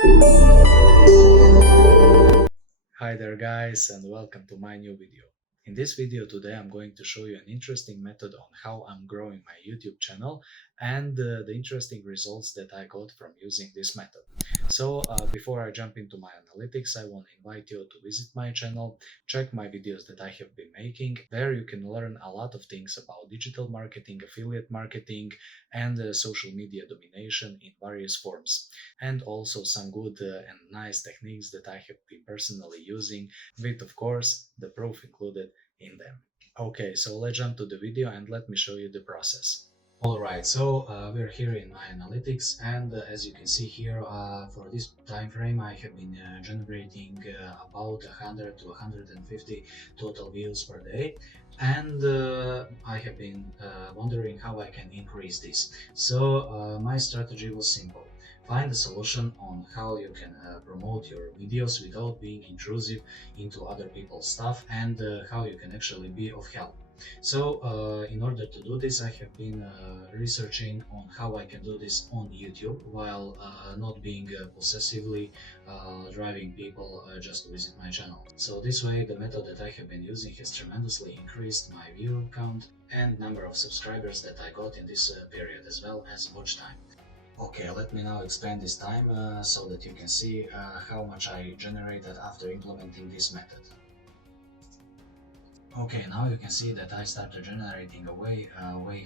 Hi there guys, and welcome to my new video. In this video today I'm going to show you an interesting method on how I'm growing my YouTube channel and the interesting results that I got from using this method. So before I jump into my analytics, I want to invite you to visit my channel, check my videos that I have been making. There you can learn a lot of things about digital marketing, affiliate marketing, and social media domination in various forms, and also some good and nice techniques that I have been personally using, with of course the proof included in them. Okay, so let's jump to the video and let me show you the process. Alright, so we're here in my analytics, and as you can see here, for this time frame I have been generating about 100 to 150 total views per day, and I have been wondering how I can increase this. So my strategy was simple. Find a solution on how you can promote your videos without being intrusive into other people's stuff, and how you can actually be of help. So in order to do this, I have been researching on how I can do this on YouTube while not being possessively driving people just to visit my channel. So this way, the method that I have been using has tremendously increased my view count and number of subscribers that I got in this period, as well as watch time. Okay, let me now expand this time so that you can see how much I generated after implementing this method. Okay, now you can see that I started generating a way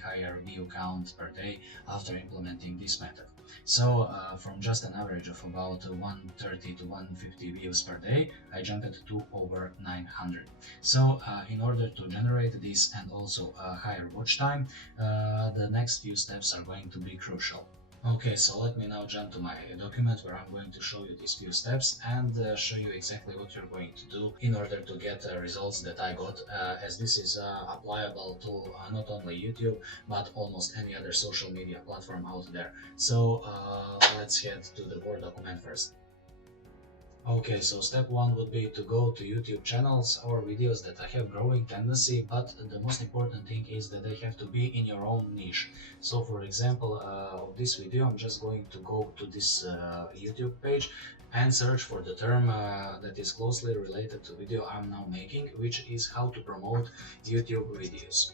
higher view count per day after implementing this method. So from just an average of about 130 to 150 views per day, I jumped to over 900. So in order to generate this and also a higher watch time, the next few steps are going to be crucial. Okay, so let me now jump to my document where I'm going to show you these few steps and show you exactly what you're going to do in order to get results that I got, as this is applicable to not only YouTube but almost any other social media platform out there. So let's head to the Word document first. Okay, so step one would be to go to YouTube channels or videos that have growing tendency, but the most important thing is that they have to be in your own niche. So for example, of this video, I'm just going to go to this YouTube page and search for the term that is closely related to video I'm now making, which is how to promote YouTube videos.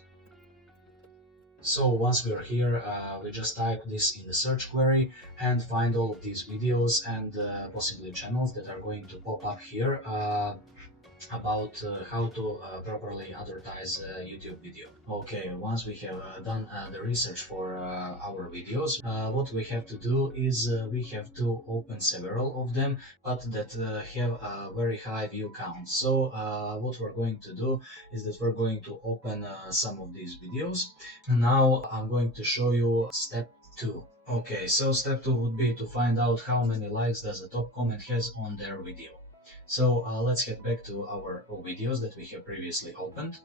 So once we're here, we just type this in the search query and find all of these videos and possibly channels that are going to pop up here about how to properly advertise a YouTube video. Okay, once we have done the research for our videos, what we have to do is we have to open several of them, but that have a very high view count. So what we're going to do is that we're going to open some of these videos. Now I'm going to show you step 2. Okay, so step 2 would be to find out how many likes does the top comment has on their video. So let's head back to our videos that we have previously opened.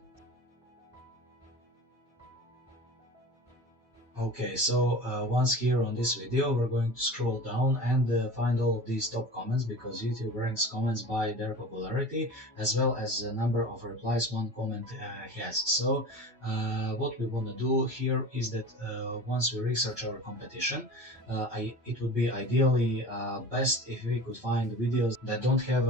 Okay, so once here on this video, we're going to scroll down and find all of these top comments, because YouTube ranks comments by their popularity as well as the number of replies one comment has. So what we want to do here is that once we research our competition, it would be ideally best if we could find videos that don't have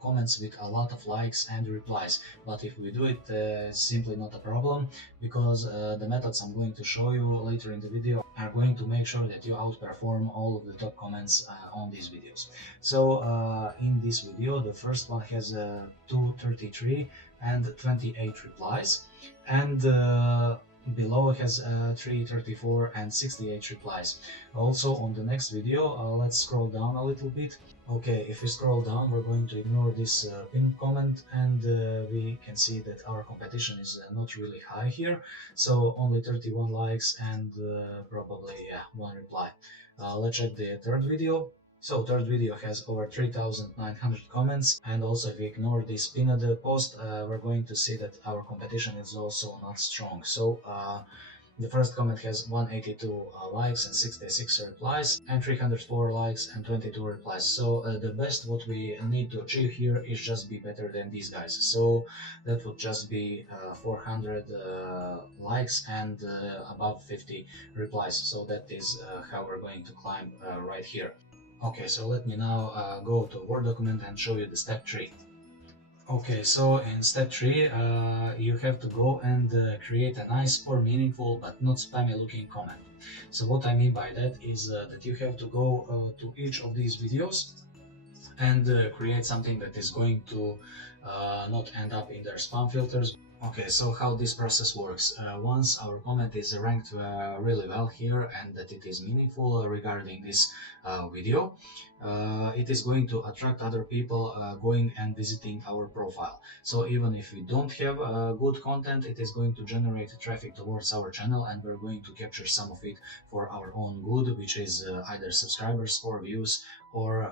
comments with a lot of likes and replies. But if we do it, it's simply not a problem, because the methods I'm going to show you later in the video are going to make sure that you outperform all of the top comments on these videos. So in this video, the first one has 233 and 28 replies, and below has 334 and 68 replies. Also on the next video, let's scroll down a little bit. Okay, if we scroll down, we're going to ignore this pinned comment, and we can see that our competition is not really high here. So only 31 likes and probably one reply. Let's check the third video. So third video has over 3,900 comments, and also if we ignore this pinned post, we're going to see that our competition is also not strong. So the first comment has 182 likes and 66 replies, and 304 likes and 22 replies. So the best what we need to achieve here is just be better than these guys. So that would just be 400 likes and above 50 replies. So that is how we're going to climb right here. Okay, so let me now go to Word document and show you the step 3. Okay, so in step 3, you have to go and create a nice or meaningful but not spammy looking comment. So what I mean by that is that you have to go to each of these videos and create something that is going to not end up in their spam filters. Okay, so how this process works. Once our comment is ranked really well here and that it is meaningful regarding this video, it is going to attract other people going and visiting our profile. So even if we don't have good content, it is going to generate traffic towards our channel and we're going to capture some of it for our own good, which is either subscribers or views or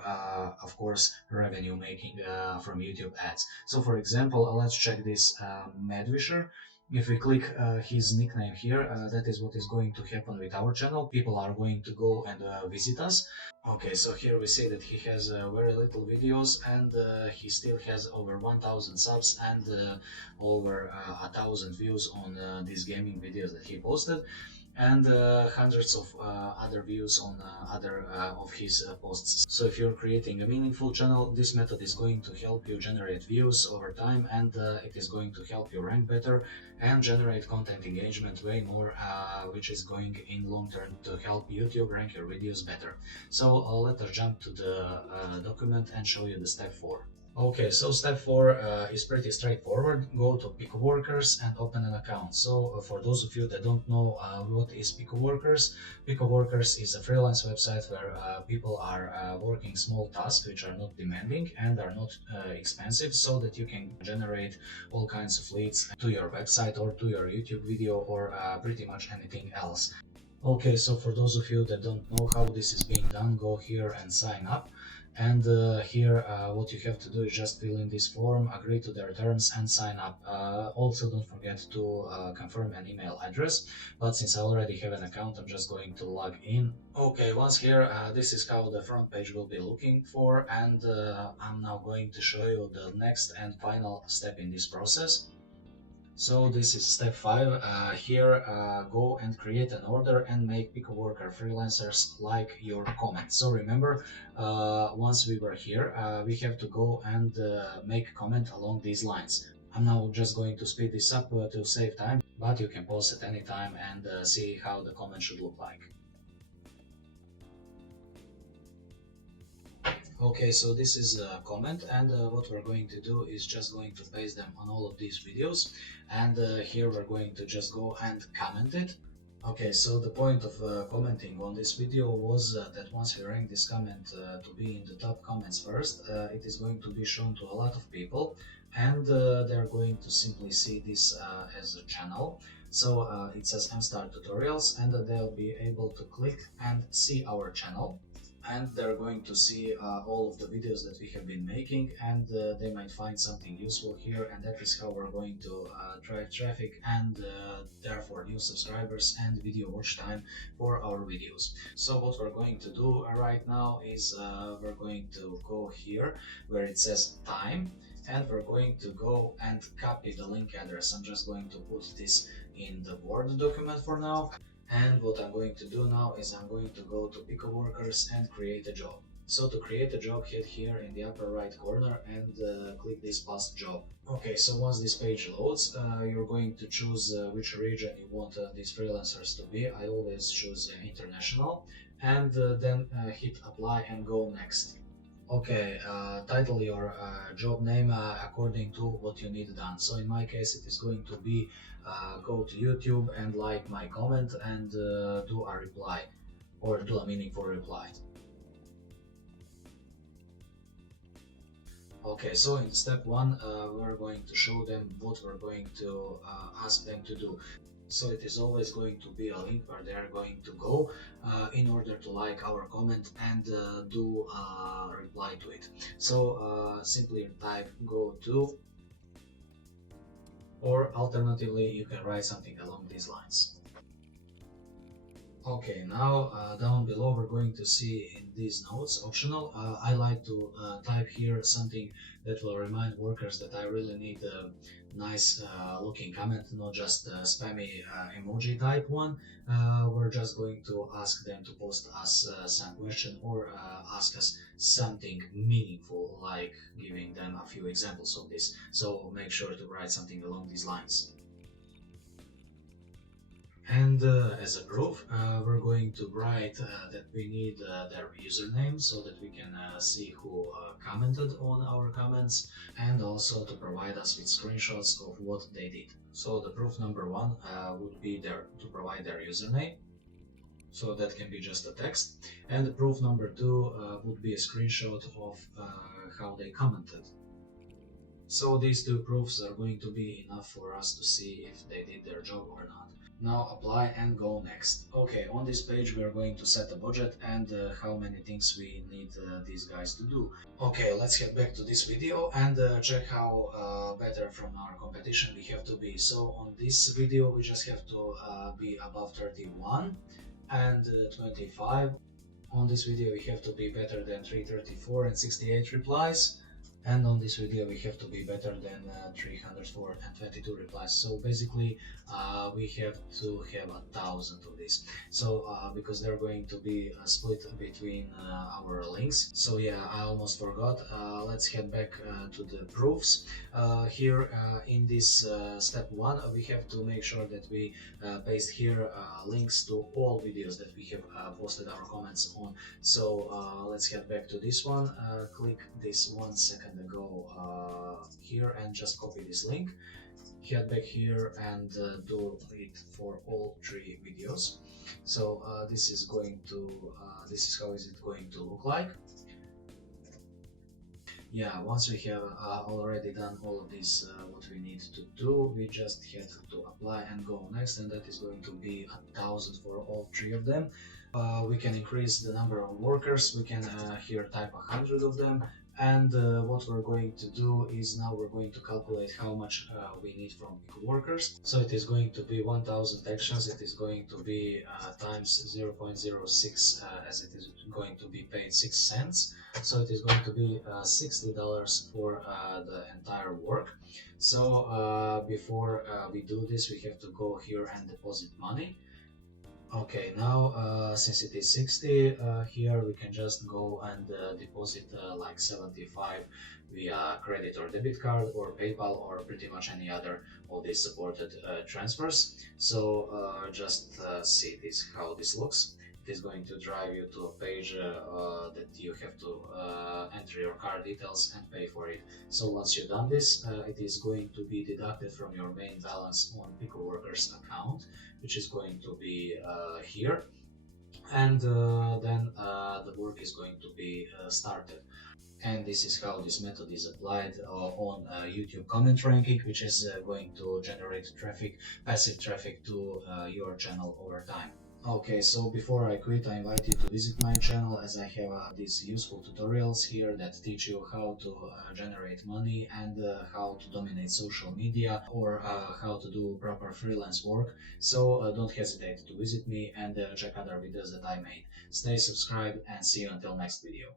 of course revenue making from YouTube ads. So for example, let's check this Madwisher. If we click his nickname here, that is what is going to happen with our channel. People are going to go and visit us. Okay, so here we see that he has very little videos and he still has over 1000 subs and over 1000 views on these gaming videos that he posted, and hundreds of other views on other of his posts. So if you're creating a meaningful channel, this method is going to help you generate views over time, and it is going to help you rank better and generate content engagement way more, which is going in long term to help YouTube rank your videos better. So let us jump to the document and show you the step 4. Okay, so step 4 is pretty straightforward. Go to PicoWorkers and open an account. So for those of you that don't know what is PicoWorkers, PicoWorkers is a freelance website where people are working small tasks which are not demanding and are not expensive, so that you can generate all kinds of leads to your website or to your YouTube video or pretty much anything else. Okay, so for those of you that don't know how this is being done, go here and sign up. And here what you have to do is just fill in this form, agree to their terms and sign up. Also don't forget to confirm an email address, but since I already have an account, I'm just going to log in. Okay, once here, this is how the front page will be looking for, and I'm now going to show you the next and final step in this process. So this is step 5. Here, go and create an order and make PicoWorker freelancers like your comments. So remember, once we were here, we have to go and make a comment along these lines. I'm now just going to speed this up to save time, but you can pause at any time and see how the comment should look like. Okay, so this is a comment, and what we're going to do is just going to paste them on all of these videos, and here we're going to just go and comment it. Okay, so the point of commenting on this video was that once we rank this comment to be in the top comments first, it is going to be shown to a lot of people, and they're going to simply see this as a channel. So it says MStarTUTORIALS, and they'll be able to click and see our channel, and they're going to see all of the videos that we have been making, and they might find something useful here, and that is how we're going to drive traffic and therefore new subscribers and video watch time for our videos. So what we're going to do right now is we're going to go here where it says time, and we're going to go and copy the link address. I'm just going to put this in the Word document for now. And what I'm going to do now is I'm going to go to PicoWorkers and create a job. So to create a job, hit here in the upper right corner and click this plus job. Okay, so once this page loads, you're going to choose which region you want these freelancers to be. I always choose international, and then hit apply and go next. Okay, title your job name according to what you need done. So in my case, it is going to be go to YouTube and like my comment and do a reply or do a meaningful reply. Okay, so in step 1, we're going to show them what we're going to ask them to do. So it is always going to be a link where they are going to go in order to like our comment and do a reply to it. So simply type go to, or alternatively you can write something along these lines. Okay, now down below we're going to see in these notes, optional, I like to type here something that will remind workers that I really need a nice looking comment, not just a spammy emoji type one. We're just going to ask them to post us some question or ask us something meaningful, like giving them a few examples of this. So make sure to write something along these lines. And as a proof, we're going to write that we need their username so that we can see who commented on our comments, and also to provide us with screenshots of what they did. So the proof number one would be to provide their username. So that can be just a text. And the proof number two would be a screenshot of how they commented. So these two proofs are going to be enough for us to see if they did their job or not. Now apply and go next. Okay, on this page we are going to set a budget and how many things we need these guys to do. Okay, let's head back to this video and check how better from our competition we have to be. So on this video we just have to be above 31 and 25. On this video we have to be better than 334 and 68 replies. And on this video we have to be better than 304 and 22 replies. So basically we have to have 1,000 of these. So because they're going to be split between our links. So yeah, I almost forgot. Let's head back to the proofs. Here in this step one, we have to make sure that we paste here links to all videos that we have posted our comments on. So let's head back to this one. Click this 1 second ago here and just copy this link. Head back here and do it for all 3 videos. So this is how is it going to look like. Yeah, once we have already done all of this, what we need to do, we just have to apply and go next, and that is going to be 1,000 for all 3 of them. We can increase the number of workers, we can here type 100 of them, and what we're going to do is now we're going to calculate how much we need from equal workers. So it is going to be 1,000 actions, it is going to be times 0.06 as it is going to be paid 6 cents. So it is going to be $60 for the entire work. So before we do this, we have to go here and deposit money. Okay, now since it is 60, here we can just go and deposit like 75 via credit or debit card or PayPal or pretty much any other of these supported transfers. So just see this, how this looks. It is going to drive you to a page that you have to enter your card details and pay for it. So once you've done this, it is going to be deducted from your main balance on Pickle Workers account, which is going to be here, and then the work is going to be started. And this is how this method is applied on YouTube comment ranking, which is going to generate traffic, passive traffic to your channel over time. Okay, so before I quit, I invite you to visit my channel, as I have these useful tutorials here that teach you how to generate money and how to dominate social media, or how to do proper freelance work. So don't hesitate to visit me and check other videos that I made. Stay subscribed and see you until next video.